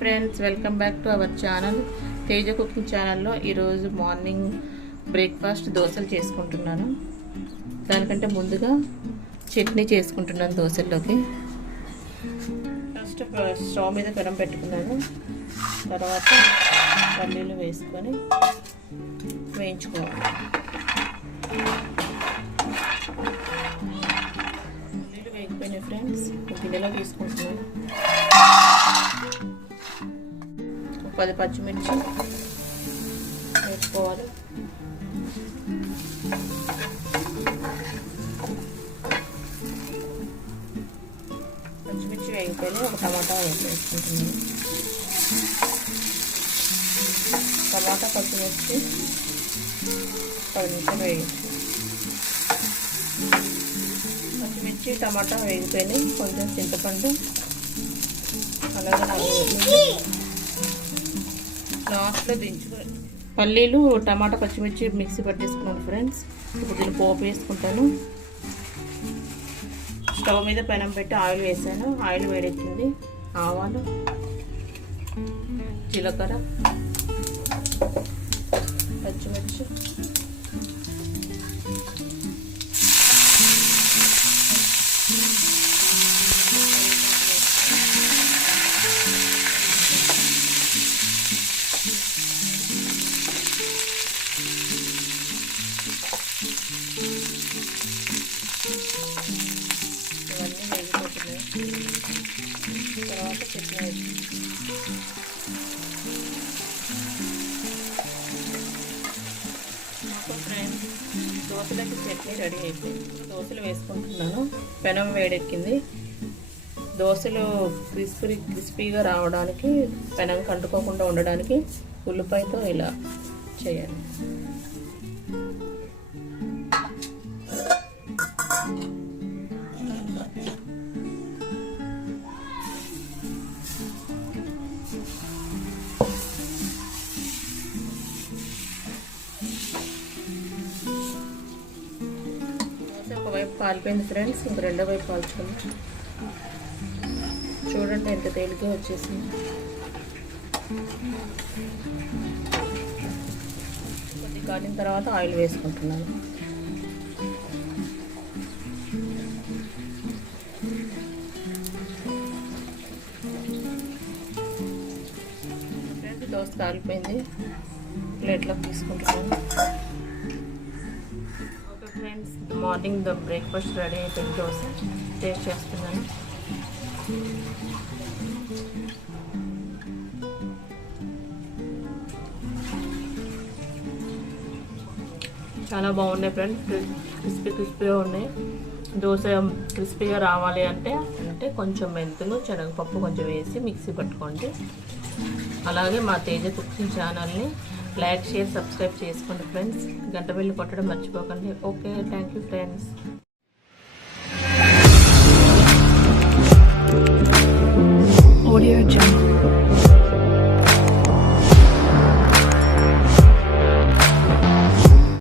Friends, welcome back to our channel Teja కుకింగ్ ఛానల్లో. ఈరోజు morning breakfast దోశలు చేసుకుంటున్నాను. దానికంటే ముందుగా చట్నీ చేసుకుంటున్నాను దోశల్లోకి. ఫస్ట్ స్టవ్ మీద పెనం పెట్టుకున్నాను. తర్వాత పల్లీలు వేసుకొని వేయించుకోవాలి. పల్లీలు వేగిపోయినాయి ఫ్రెండ్స్. గిన్నెలో తీసుకుంటున్నాను. 10 పచ్చిమిర్చి వేసుకోవాలి. పచ్చిమిర్చి వేగిపోయి ఒక టమాటా వేసుకుంటున్నాను. టమాటా పచ్చిమిర్చి 10 నిమిషాలు వేయించు. పచ్చిమిర్చి టమాటా వేగిపోయి కొంచెం చింతపండు, అలాగే లాస్ట్లో దించుకొని పల్లీలు టమాటా పచ్చిమిర్చి మిక్సీ పట్టేసుకున్నాను ఫ్రెండ్స్. ఇప్పుడు దీన్ని పోపు వేసుకుంటాను. స్టవ్ మీద పెనం పెట్టి ఆయిల్ వేసాను. ఆయిల్ వేడెక్కింది. ఆవాలు, జీలకర్ర, పచ్చిమిర్చి, ఇవన్నీ వేగిపోతున్నాయి. తర్వాత చట్నీ మాకు ఫ్రెండ్స్ దోశలకి చట్నీ రెడీ అయిపోయింది. దోశలు వేసుకుంటున్నాను. పెనం వేడెక్కింది. దోశలు క్రిస్పీగా రావడానికి, పెనం కంటుకోకుండా ఉండడానికి ఉల్లిపాయతో ఇలా చేయాలి. ఒకవైపు కాలిపోయింది ఫ్రెండ్స్. ఇంక రెండో వైపు కాల్చుకుందాం. చూడండి ఎంత తేలిగ్గా వచ్చేసింది. కొద్ది కాలిన తర్వాత ఆయిల్ వేసుకుంటున్నాను. దోశ కాలిపోయింది. ప్లేట్లోకి తీసుకుంటున్నాను. Okay friends, morning breakfast ready అయిపోయింది. దోశ టేస్ట్ చేస్తున్నాను. చాలా బాగున్నాయి ఫ్రెండ్స్. క్రిస్పీగా ఉన్నాయి. దోశ క్రిస్పీగా రావాలి అంటే కొంచెం మెంతులు, శనగపప్పు కొంచెం వేసి మిక్సీ పట్టుకోండి. అలాగే మా తేజ కుకింగ్ ఛానల్ని లైక్, షేర్, సబ్స్క్రైబ్ చేసుకోండి ఫ్రెండ్స్. గంట బెల్ కొట్టడం మర్చిపోకండి. Okay, thank you friends. Audio